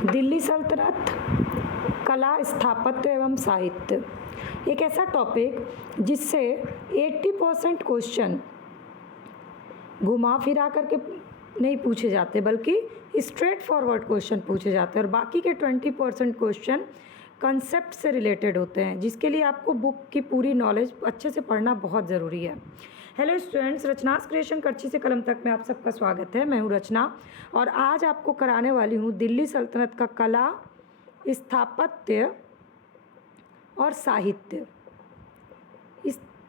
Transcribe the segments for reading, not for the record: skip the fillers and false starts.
दिल्ली सल्तनत, कला, स्थापत्य एवं साहित्य। एक ऐसा टॉपिक जिससे 80% क्वेश्चन घुमा फिरा करके नहीं पूछे जाते, बल्कि स्ट्रेट फॉरवर्ड क्वेश्चन पूछे जाते हैं, और बाकी के 20% क्वेश्चन कंसेप्ट से रिलेटेड होते हैं, जिसके लिए आपको बुक की पूरी नॉलेज अच्छे से पढ़ना बहुत ज़रूरी है। हेलो स्टूडेंट्स, रचनास क्रिएशन करछी से कलम तक में आप सबका स्वागत है। मैं हूँ रचना और आज आपको कराने वाली हूँ दिल्ली सल्तनत का कला, स्थापत्य और साहित्य।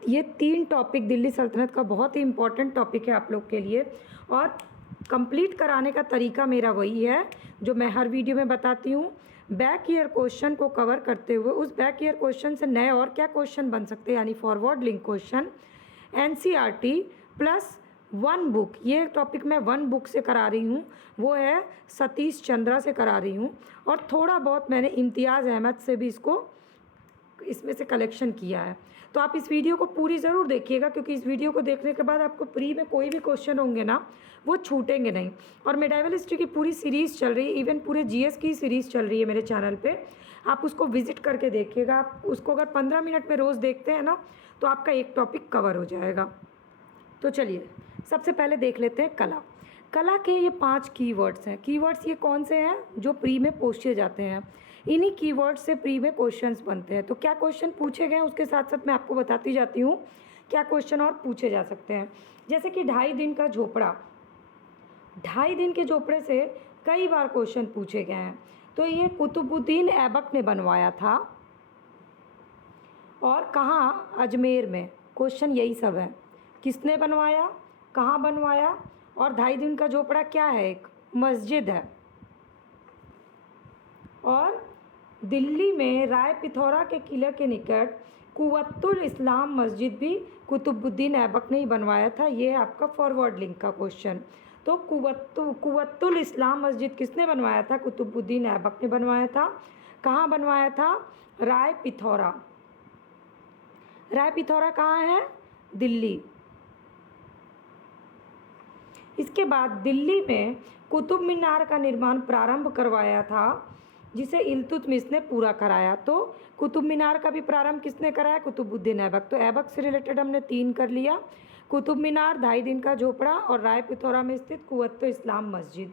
ये 3 टॉपिक दिल्ली सल्तनत का बहुत ही इम्पॉर्टेंट टॉपिक है आप लोग के लिए, और कंप्लीट कराने का तरीका मेरा वही है जो मैं हर वीडियो में बताती हूँ। बैक ईयर क्वेश्चन को कवर करते हुए उस बैक ईयर क्वेश्चन से नए और क्या क्वेश्चन बन सकते हैं, यानी forward link question, NCERT plus 1 book. ये टॉपिक मैं 1 बुक से करा रही हूँ, वो है सतीश चंद्रा से करा रही हूँ, और थोड़ा बहुत मैंने इम्तियाज़ अहमद से भी इसमें से कलेक्शन किया है। तो आप इस वीडियो को पूरी ज़रूर देखिएगा, क्योंकि इस वीडियो को देखने के बाद आपको प्री में कोई भी क्वेश्चन होंगे ना, वो छूटेंगे नहीं। और मेडिवल हिस्ट्री की पूरी सीरीज़ चल रही है, इवन पूरे GS की सीरीज़ चल रही है मेरे चैनल पे। आप उसको विजिट करके देखिएगा। आप उसको अगर 15 मिनट में रोज़ देखते हैं ना, तो आपका एक टॉपिक कवर हो जाएगा। तो चलिए सबसे पहले देख लेते हैं कला। कला के ये 5 कीवर्ड्स हैं। कीवर्ड्स ये कौन से हैं जो प्री में पूछे जाते हैं, इन्हीं कीवर्ड्स से प्री में क्वेश्चंस बनते हैं। तो क्या क्वेश्चन पूछे गए उसके साथ साथ मैं आपको बताती जाती हूँ क्या क्वेश्चन और पूछे जा सकते हैं। जैसे कि 2.5 दिन का झोपड़ा, 2.5 दिन के झोपड़े से कई बार क्वेश्चन पूछे गए हैं। तो ये कुतुबुद्दीन ऐबक ने बनवाया था, और कहाँ? अजमेर में। क्वेश्चन यही सब है, किसने बनवाया, कहाँ बनवाया, और 2.5 दिन का झोपड़ा क्या है? एक मस्जिद है। और दिल्ली में राय पिथौरा के किले के निकट कुव्वतुल इस्लाम मस्जिद भी कुतुबुद्दीन ऐबक ने ही बनवाया था। ये है आपका फॉरवर्ड लिंक का क्वेश्चन। तो कुव्वतुल इस्लाम मस्जिद किसने बनवाया था? कुतुबुद्दीन ऐबक ने बनवाया था। कहाँ बनवाया था? राय पिथौरा। राय पिथौरा कहाँ है? दिल्ली। इसके बाद दिल्ली में कुतुब मीनार का निर्माण प्रारंभ करवाया था, जिसे इल्तुतमिश ने पूरा कराया। तो कुतुब मीनार का भी प्रारंभ किसने कराया? कुतुबुद्दीन ऐबक। तो ऐबक से रिलेटेड हमने 3 कर लिया, कुतुब मीनार, 2.5 दिन का झोपड़ा और राय पिथौरा में स्थित कुव्वतुल इस्लाम मस्जिद।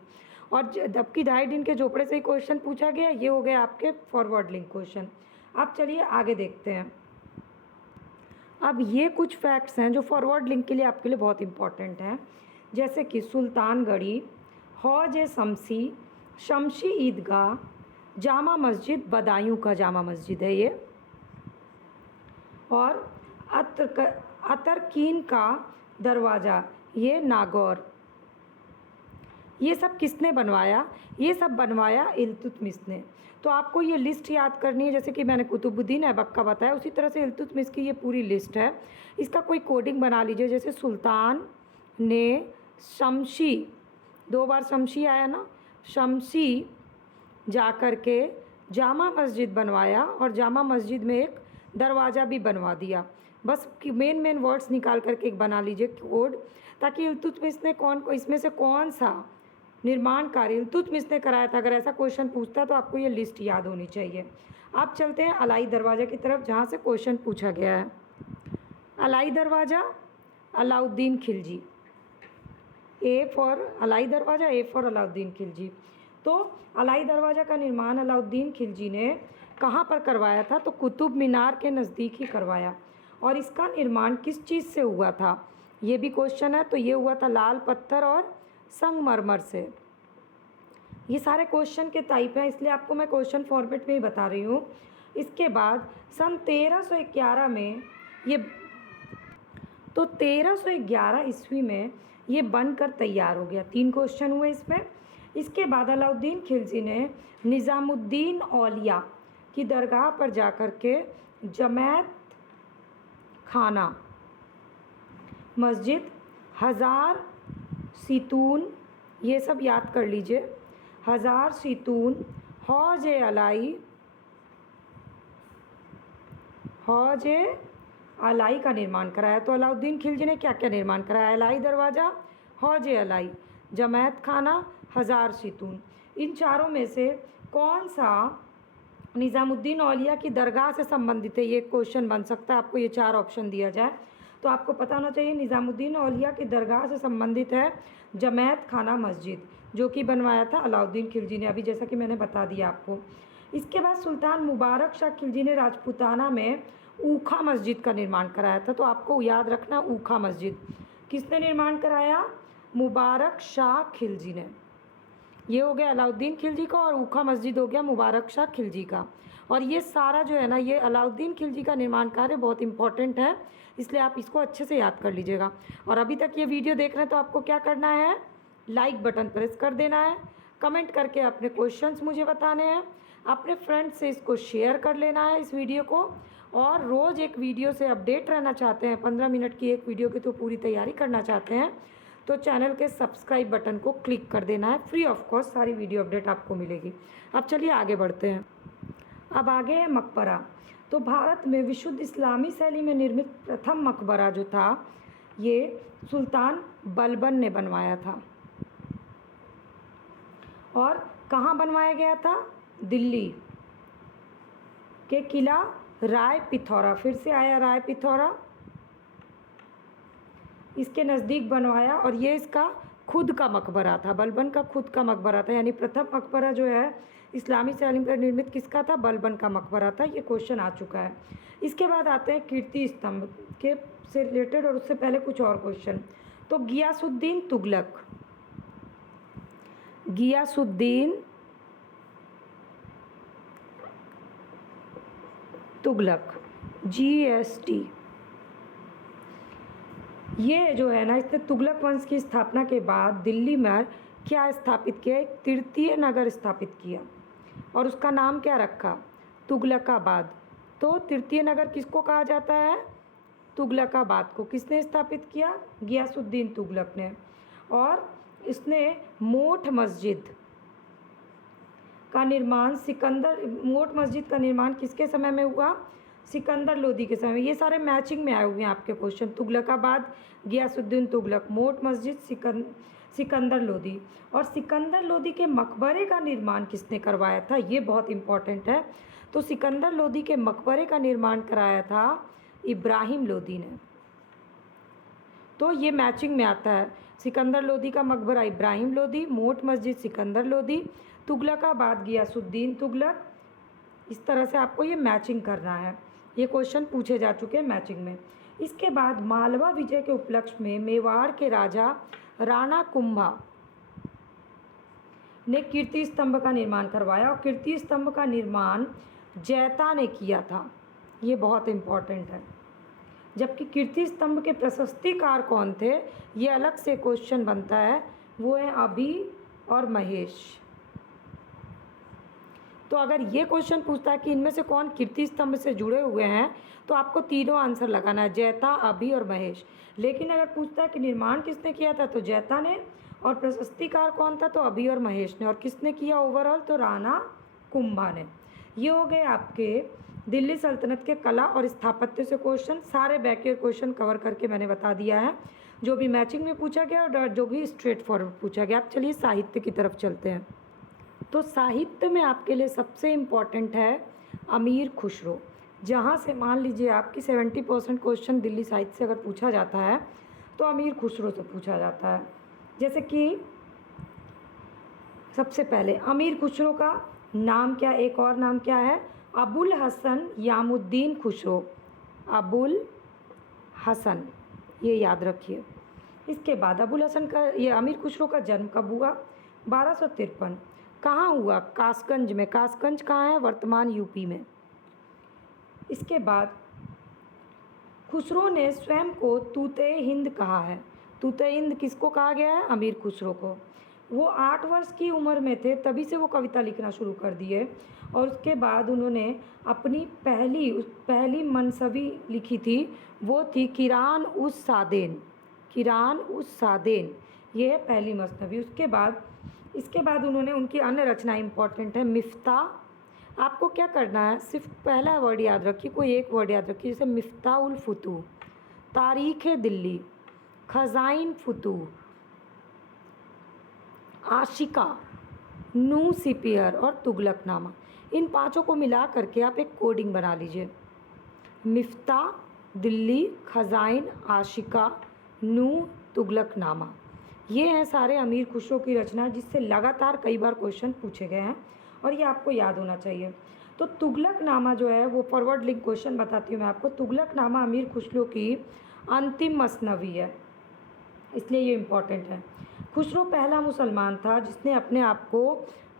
और जबकि 2.5 दिन के झोपड़े से ही क्वेश्चन पूछा गया, ये हो गए आपके फॉरवर्ड लिंक क्वेश्चन। अब चलिए आगे देखते हैं। अब ये कुछ फैक्ट्स हैं जो फॉरवर्ड लिंक के लिए आपके लिए बहुत इंपॉर्टेंट हैं, जैसे कि सुल्तानगढ़ी, हौज शमसी, शमशी ईदगाह, जामा मस्जिद, बदायूं का जामा मस्जिद है ये, और अतरकीन का दरवाज़ा, ये नागौर। ये सब किसने बनवाया? ये सब बनवाया इल्तुतमिश ने। तो आपको ये लिस्ट याद करनी है, जैसे कि मैंने कुतुबुद्दीन ऐबक का बताया, उसी तरह से इल्तुतमिश की ये पूरी लिस्ट है। इसका कोई कोडिंग बना लीजिए, जैसे सुल्तान ने शमशी, 2 बार शमशी आया ना, शमशी जा कर के जामा मस्जिद बनवाया, और जामा मस्जिद में एक दरवाज़ा भी बनवा दिया। बस मेन वर्ड्स निकाल करके एक बना लीजिए कोड, ताकि इल्तुतमिश ने इसमें से कौन सा निर्माण कार्य इल्तुतमिश ने कराया था। अगर ऐसा क्वेश्चन पूछता तो आपको ये लिस्ट याद होनी चाहिए। आप चलते हैं अलाई दरवाज़ा की तरफ, जहाँ से क्वेश्चन पूछा गया है। अलाई दरवाज़ा, अलाउद्दीन खिलजी। A फॉर अलाई दरवाज़ा, A फॉर अलाउद्दीन खिलजी। तो अलाई दरवाज़ा का निर्माण अलाउद्दीन खिलजी ने कहाँ पर करवाया था? तो कुतुब मीनार के नज़दीक ही करवाया। और इसका निर्माण किस चीज़ से हुआ था? ये भी क्वेश्चन है। तो ये हुआ था लाल पत्थर और संगमरमर से। ये सारे क्वेश्चन के टाइप हैं, इसलिए आपको मैं क्वेश्चन फॉर्मेट में ही बता रही हूँ। इसके बाद सन 1311 में ये, तो 1311 ईस्वी में ये बनकर तैयार हो गया। 3 क्वेश्चन हुए इसमें। इसके बाद अलाउद्दीन खिलजी ने निज़ामुद्दीन औलिया की दरगाह पर जाकर के जमैत खाना मस्जिद, 1000 सीतून, ये सब याद कर लीजिए, 1000 सीतून, हौज अलाई का निर्माण कराया। तो अलाउद्दीन खिलजी ने क्या क्या निर्माण कराया? अलाई दरवाज़ा, हौज अलाई, जमैत खाना, 1000 सीतून। इन चारों में से कौन सा निज़ामुद्दीन औलिया की दरगाह से संबंधित है? ये क्वेश्चन बन सकता है, आपको ये 4 ऑप्शन दिया जाए तो आपको पता होना चाहिए निज़ामुद्दीन औलिया की दरगाह से संबंधित है जमैत खाना मस्जिद, जो कि बनवाया था अलाउद्दीन खिलजी ने, अभी जैसा कि मैंने बता दिया आपको। इसके बाद सुल्तान मुबारक शाह खिलजी ने राजपूताना में ऊखा मस्जिद का निर्माण कराया था, तो आपको याद रखना ऊखा मस्जिद किसने निर्माण कराया? मुबारक शाह खिलजी ने। ये हो गया अलाउद्दीन खिलजी का, और ऊखा मस्जिद हो गया मुबारक शाह खिलजी का। और ये सारा जो है ना, ये अलाउद्दीन खिलजी का निर्माण कार्य बहुत इंपॉर्टेंट है, इसलिए आप इसको अच्छे से याद कर लीजिएगा। और अभी तक ये वीडियो देख रहे हैं तो आपको क्या करना है? लाइक बटन प्रेस कर देना है, कमेंट करके अपने क्वेश्चंस मुझे बताने हैं, अपने फ्रेंड्स से इसको शेयर कर लेना है इस वीडियो को। और रोज़ एक वीडियो से अपडेट रहना चाहते हैं, 15 मिनट की एक वीडियो की तो पूरी तैयारी करना चाहते हैं, तो चैनल के सब्सक्राइब बटन को क्लिक कर देना है। फ्री ऑफ कॉस्ट सारी वीडियो अपडेट आपको मिलेगी। अब चलिए आगे बढ़ते हैं। अब आगे है मकबरा। तो भारत में विशुद्ध इस्लामी शैली में निर्मित प्रथम मकबरा जो था, ये सुल्तान बलबन ने बनवाया था। और कहाँ बनवाया गया था? दिल्ली के किला राय पिथौरा, फिर से आया राय पिथौरा, इसके नज़दीक बनवाया। और ये इसका खुद का मकबरा था, बलबन का खुद का मकबरा था, यानी प्रथम मकबरा जो है इस्लामी शैली में निर्मित किसका था? बलबन का मकबरा था। ये क्वेश्चन आ चुका है। इसके बाद आते हैं कीर्ति स्तंभ के से रिलेटेड, और उससे पहले कुछ और क्वेश्चन। तो गियासुद्दीन तुगलक, गियासुद्दीन तुगलक, GST, ये जो है ना, इसने तुगलक वंश की स्थापना के बाद दिल्ली में क्या स्थापित किया? एक तृतीय नगर स्थापित किया, और उसका नाम क्या रखा? तुगलकाबाद। तो तृतीय नगर किसको कहा जाता है? तुगलकाबाद को। किसने स्थापित किया? गियासुद्दीन तुगलक ने। और इसने मोठ मस्जिद का निर्माण मोठ मस्जिद का निर्माण किसके समय में हुआ? सिकंदर लोदी के समय। ये सारे मैचिंग में आए हुए हैं आपके क्वेश्चन। तुगलकाबाद, गियासुद्दीन तुगलक, मोठ मस्जिद, सिकंदर लोदी। और सिकंदर लोदी के मकबरे का निर्माण किसने करवाया था? ये बहुत इंपॉर्टेंट है। तो सिकंदर लोदी के मकबरे का निर्माण कराया था इब्राहिम लोदी ने। तो ये मैचिंग में आता है। सिकंदर लोदी का मकबरा इब्राहिम लोदी, मोठ मस्जिद सिकंदर लोदी, तुगलकाबाद गियासुद्दीन तुगलक। इस तरह से आपको ये मैचिंग करना है। ये क्वेश्चन पूछे जा चुके हैं मैचिंग में। इसके बाद मालवा विजय के उपलक्ष्य में मेवाड़ के राजा राणा कुंभा ने कीर्ति स्तंभ का निर्माण करवाया, और कीर्ति स्तंभ का निर्माण जैता ने किया था। ये बहुत इम्पॉर्टेंट है। जबकि कीर्ति स्तंभ के प्रशस्तिकार कौन थे, ये अलग से क्वेश्चन बनता है, वो है अभी और महेश। तो अगर ये क्वेश्चन पूछता है कि इनमें से कौन कीर्ति स्तंभ से जुड़े हुए हैं, तो आपको तीनों आंसर लगाना है, जैता, अभी और महेश। लेकिन अगर पूछता है कि निर्माण किसने किया था, तो जैता ने, और प्रशस्तिकार कौन था, तो अभी और महेश ने। और किसने किया ओवरऑल, तो राणा कुंभा ने। ये हो गए आपके दिल्ली सल्तनत के कला और स्थापत्य से क्वेश्चन। सारे बैकइयर क्वेश्चन कवर करके मैंने बता दिया है, जो भी मैचिंग में पूछा गया और जो भी स्ट्रेट फॉरवर्ड पूछा गया। अब चलिए साहित्य की तरफ चलते हैं। तो साहित्य में आपके लिए सबसे इम्पॉर्टेंट है अमीर खुसरो, जहाँ से मान लीजिए आपकी 70% क्वेश्चन दिल्ली साहित्य से अगर पूछा जाता है तो अमीर खुसरो से पूछा जाता है। जैसे कि सबसे पहले अमीर खुसरो का नाम क्या, एक और नाम क्या है? अबुल हसन यामुद्दीन खुसरो, अबुल हसन, ये याद रखिए। इसके बाद अबुल हसन का, ये अमीर खुसरो का जन्म कब हुआ? 1253। कहाँ हुआ? कासगंज में। कासगंज कहाँ है? वर्तमान यूपी में। इसके बाद खुसरो ने स्वयं को तूते हिंद कहा है। तूते हिंद किसको कहा गया है? अमीर खुसरो को। वो 8 वर्ष की उम्र में थे तभी से वो कविता लिखना शुरू कर दिए, और उसके बाद उन्होंने अपनी पहली मनसबी लिखी थी, वो थी किरान उस सादेन, किरान उस सादेन, ये है पहली मसनवी। इसके बाद उन्होंने, उनकी अन्य रचना इंपॉर्टेंट है, मिफ्ता। आपको क्या करना है, सिर्फ पहला वर्ड याद रखिए, कोई एक वर्ड याद रखिए, जैसे मिफ्ता उल फुतूह, तारीख़ दिल्ली, खज़ाइन फुतूह, आशिका, नूसिपियर और तुगलकनामा। इन पांचों को मिला करके आप एक कोडिंग बना लीजिए। मिफ्ता, दिल्ली, खजाइन, आशिका, नू, तुगलकनामा। ये हैं सारे अमीर खुसरो की रचना जिससे लगातार कई बार क्वेश्चन पूछे गए हैं और ये आपको याद होना चाहिए। तो तुगलकनामा जो है वो फॉरवर्ड लिंक क्वेश्चन बताती हूँ मैं आपको। तुगलकनामा अमीर खुसरो की अंतिम मसनवी है, इसलिए ये इम्पॉर्टेंट है। खुसरो पहला मुसलमान था जिसने अपने आप को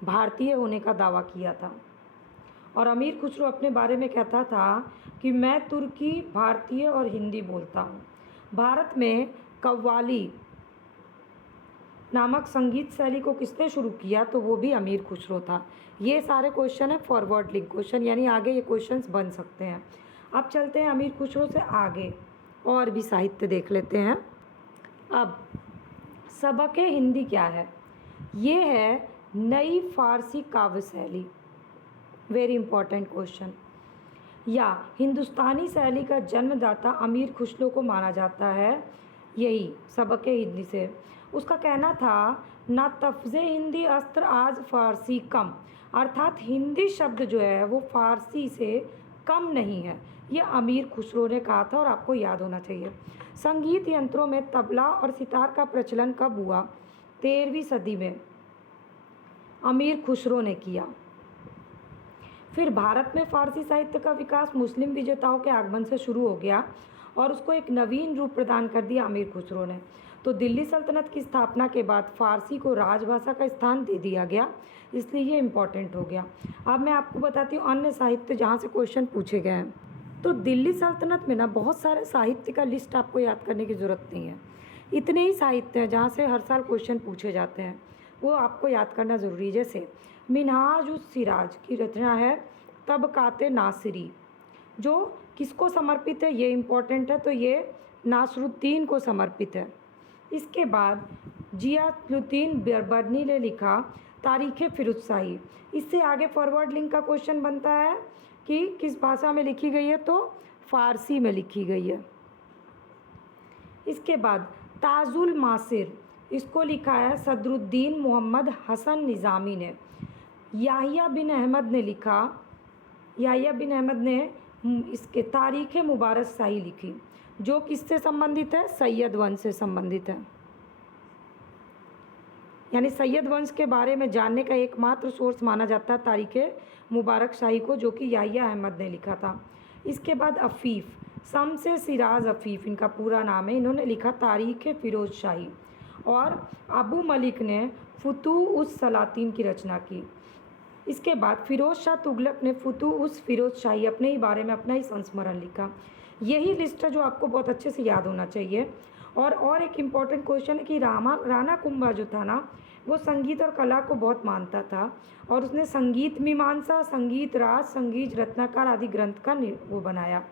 भारतीय होने का दावा किया था। और अमीर खुसरो अपने बारे में कहता था कि मैं तुर्की, भारतीय और हिंदी बोलता हूँ। भारत में कव्वाली नामक संगीत शैली को किसने शुरू किया, तो वो भी अमीर खुसरो था। ये सारे क्वेश्चन है फॉरवर्ड लिंक क्वेश्चन, यानी आगे ये क्वेश्चंस बन सकते हैं। अब चलते हैं अमीर खुसरो से आगे और भी साहित्य देख लेते हैं। अब सबक हिंदी क्या है? ये है नई फारसी काव्य शैली, वेरी इंपॉर्टेंट क्वेश्चन। या हिंदुस्तानी शैली का जन्मदाता अमीर खुसरो को माना जाता है, यही सबक हिंदी से। उसका कहना था ना तफ्ज़े हिंदी अस्त्र आज फ़ारसी कम, अर्थात हिंदी शब्द जो है वो फ़ारसी से कम नहीं है, ये अमीर खुसरो ने कहा था और आपको याद होना चाहिए। संगीत यंत्रों में तबला और सितार का प्रचलन कब हुआ? 13वीं सदी में अमीर खुसरो ने किया। फिर भारत में फ़ारसी साहित्य का विकास मुस्लिम विजेताओं के आगमन से शुरू हो गया और उसको एक नवीन रूप प्रदान कर दिया अमीर खुसरो ने। तो दिल्ली सल्तनत की स्थापना के बाद फ़ारसी को राजभाषा का स्थान दे दिया गया, इसलिए ये इम्पॉर्टेंट हो गया। अब मैं आपको बताती हूँ अन्य साहित्य जहाँ से क्वेश्चन पूछे गए हैं। तो दिल्ली सल्तनत में ना बहुत सारे साहित्य का लिस्ट आपको याद करने की ज़रूरत नहीं है। इतने ही साहित्य हैं जहाँ से हर साल क्वेश्चन पूछे जाते हैं, वो आपको याद करना ज़रूरी है। जैसे मिनहाज उस सिराज की रचना है तबकाते नासिरी, जो किसको समर्पित है, ये इम्पॉर्टेंट है। तो ये नासरुद्दीन को समर्पित है। इसके बाद जियालुद्दीन बरबनी ने लिखा तारीख़ फिरोज़शाही। इससे आगे फॉरवर्ड लिंक का क्वेश्चन बनता है कि किस भाषा में लिखी गई है, तो फ़ारसी में लिखी गई है। इसके बाद ताजुल मासिर, इसको लिखा है सदरुद्दीन मोहम्मद हसन निज़ामी ने। याहिया बिन अहमद ने लिखा, याहिया बिन अहमद ने इसके तारीख़ मुबारक शाही लिखी, जो किससे संबंधित है? सैयद वंश से संबंधित है। यानी सैयद वंश के बारे में जानने का एकमात्र सोर्स माना जाता है तारीख़ मुबारक शाही को, जो कि याहिया अहमद ने लिखा था। इसके बाद अफ़ीफ़, शम्स सिराज अफ़ीफ़ इनका पूरा नाम है, इन्होंने लिखा तारीख़ फ़िरोज़ शाही। और अबू मलिक ने फुतूह उस सलातीन की रचना की। इसके बाद फ़िरोज़ शाह तुगलक ने फुतूह उस फ़िरोज़ शाही अपने ही बारे में अपना ही संस्मरण लिखा। यही लिस्ट है जो आपको बहुत अच्छे से याद होना चाहिए। और एक इम्पॉर्टेंट क्वेश्चन है कि राणा कुंभा जो था ना, वो संगीत और कला को बहुत मानता था और उसने संगीत मीमांसा, संगीत राज, संगीत रत्नाकर आदि ग्रंथ का वो बनाया।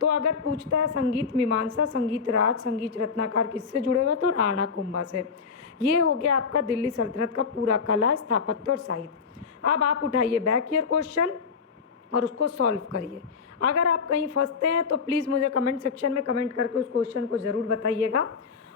तो अगर पूछता है संगीत मीमांसा, संगीत राज, संगीत रत्नाकर किससे जुड़े हुए, तो राणा कुंभा से। ये हो गया आपका दिल्ली सल्तनत का पूरा कला, स्थापत्य और साहित्य। अब आप उठाइए बैक ईयर क्वेश्चन और उसको सॉल्व करिए। अगर आप कहीं फंसते हैं तो प्लीज़ मुझे कमेंट सेक्शन में कमेंट करके उस क्वेश्चन को ज़रूर बताइएगा।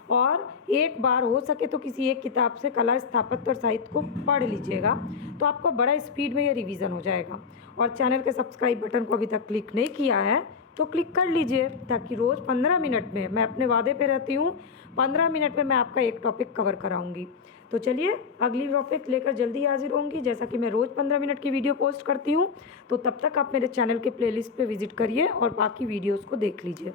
और एक बार हो सके तो किसी एक किताब से कला, स्थापत्य और साहित्य को पढ़ लीजिएगा, तो आपको बड़ा स्पीड में ये रिवीजन हो जाएगा। और चैनल के सब्सक्राइब बटन को अभी तक क्लिक नहीं किया है तो क्लिक कर लीजिए, ताकि रोज़ 15 मिनट में, मैं अपने वादे पे रहती हूँ, 15 मिनट में मैं आपका एक टॉपिक कवर कराऊंगी। तो चलिए अगली टॉपिक लेकर जल्दी हाजिर होंगी, जैसा कि मैं रोज़ 15 मिनट की वीडियो पोस्ट करती हूँ। तो तब तक आप मेरे चैनल के प्लेलिस्ट पे विजिट करिए और बाकी वीडियोज़ को देख लीजिए।